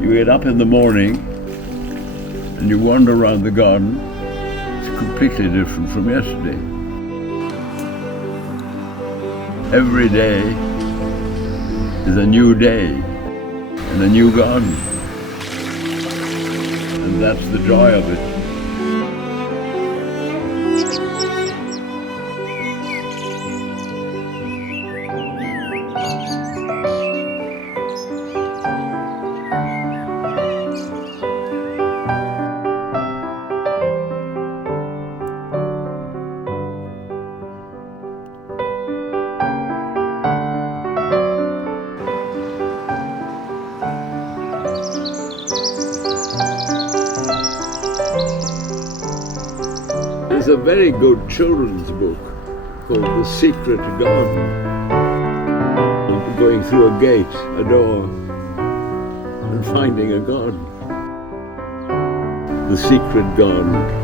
You get up in the morning and you wander around the garden. It's completely different from yesterday. Every day is a new day in a new garden. And that's the joy of it. There's a very good children's book called The Secret Garden. Going through a gate, a door, and finding a garden. The Secret Garden.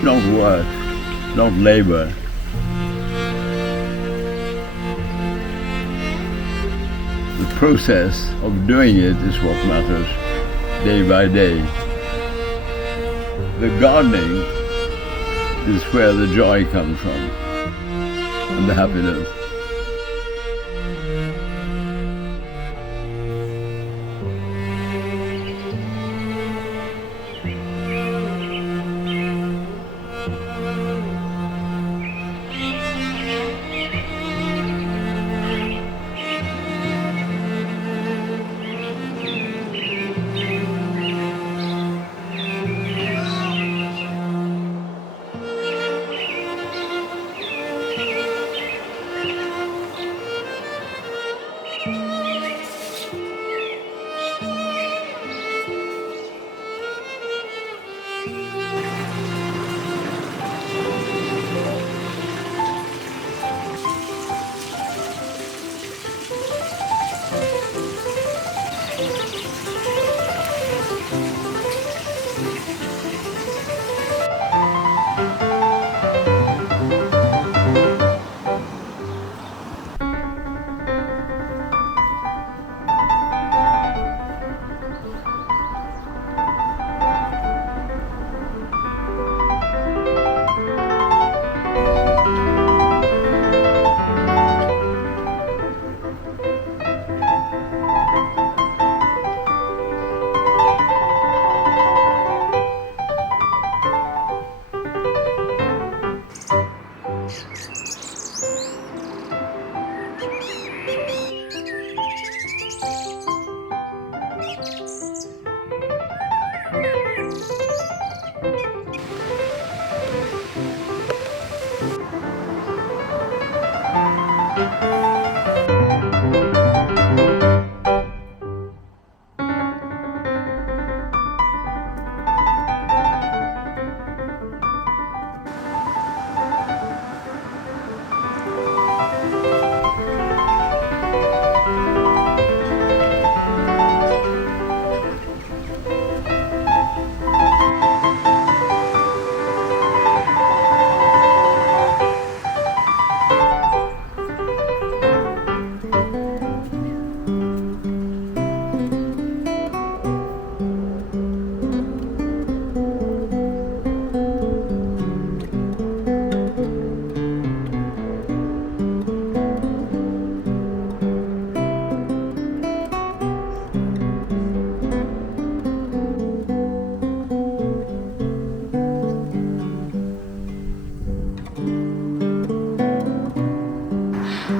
Not work, not labor. The process of doing it is what matters, day by day. The gardening is where the joy comes from, and the happiness.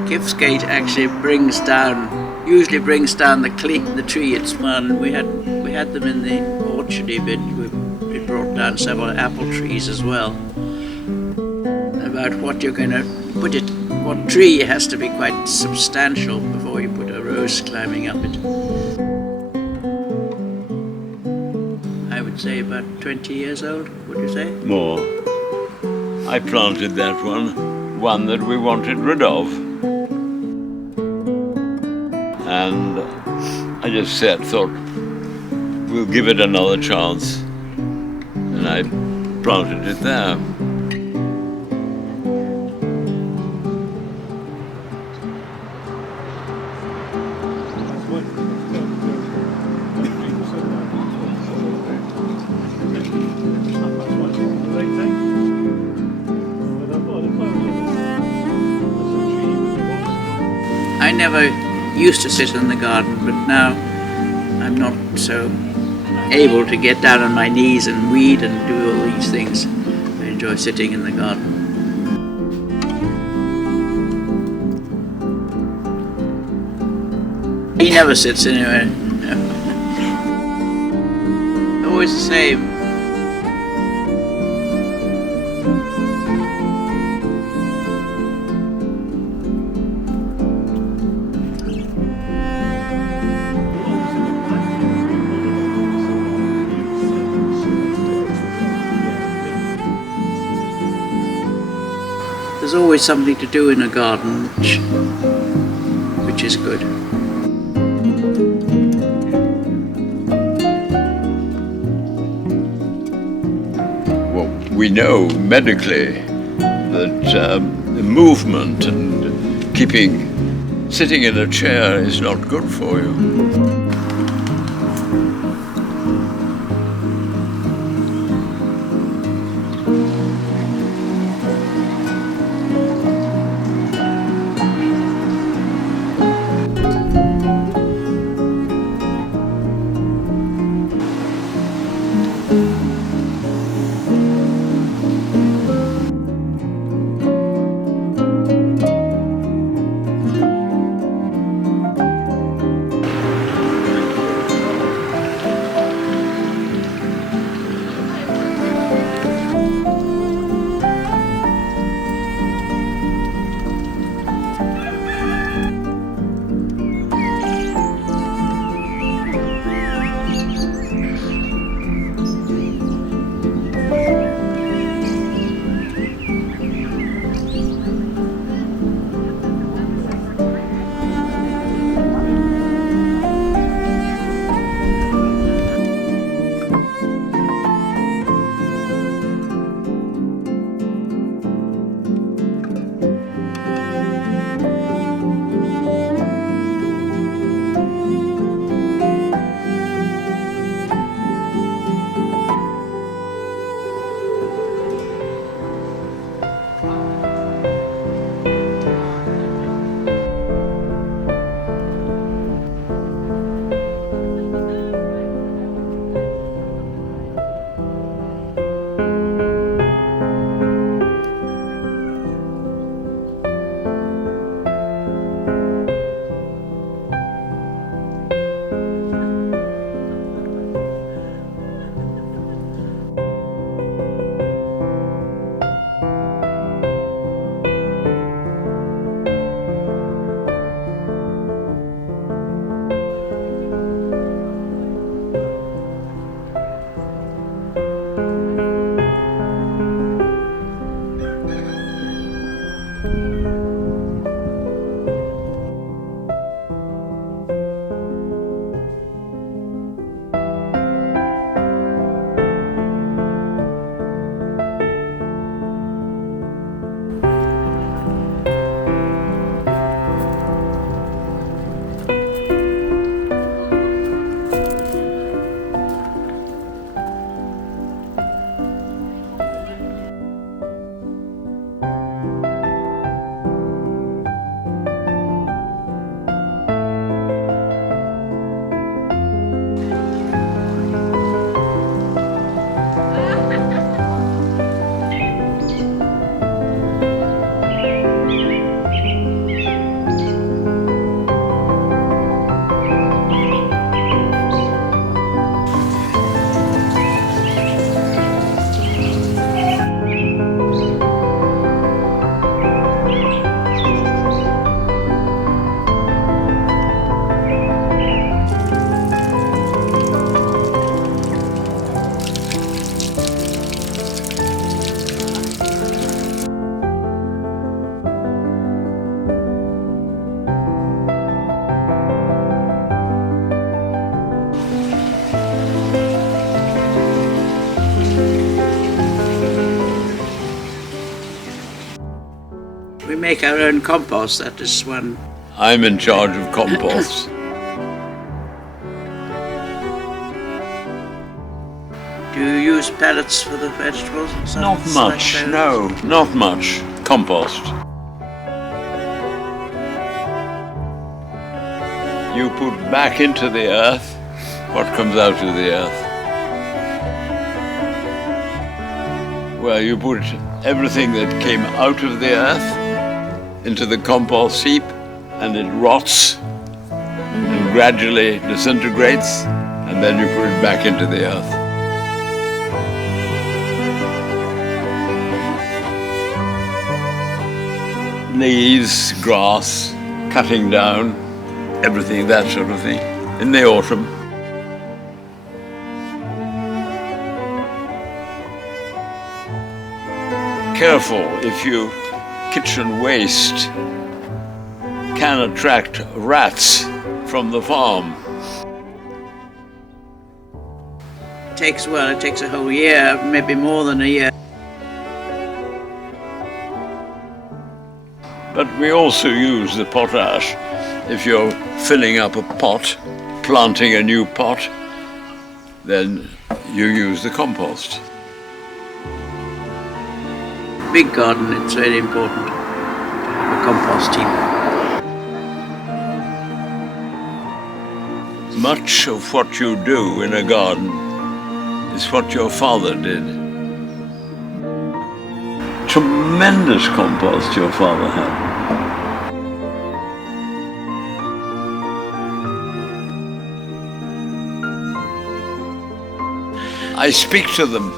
Gate actually usually brings down the tree it's on. We had them in the orchardy bit. We brought down several apple trees as well. About what you're going to put it, what tree has to be quite substantial before you put a rose climbing up it. I would say about 20 years old, would you say? More. I planted that one that we wanted rid of. And I just thought, we'll give it another chance. And I planted it there. I never used to sit in the garden, but now I'm not so able to get down on my knees and weed and do all these things. I enjoy sitting in the garden. He never sits anywhere. Always the same. There's always something to do in a garden, which is good. Well, we know medically that movement and sitting in a chair is not good for you. make our own compost. That is one. I'm in charge of compost. Do you use pellets for the vegetables? Not much, no, not much. Compost. You put back into the earth what comes out of the earth. Well, you put everything that came out of the earth into the compost heap, and it rots and gradually disintegrates, and then you put it back into the earth. Leaves, grass, cutting down, everything, that sort of thing, in the autumn. Careful, if you kitchen waste can attract rats from the farm. It takes a whole year, maybe more than a year. But we also use the potash. If you're filling up a pot, planting a new pot, then you use the compost. Big garden, it's very important to have a compost heap. Much of what you do in a garden is what your father did. Tremendous compost your father had. I speak to them.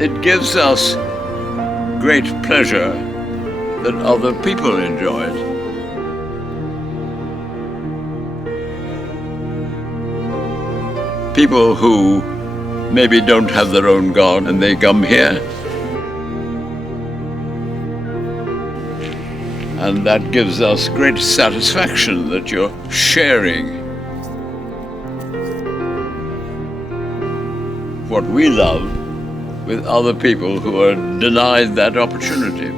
It gives us great pleasure that other people enjoy it. People who maybe don't have their own garden and they come here, and that gives us great satisfaction that you're sharing what we love with other people who are denied that opportunity.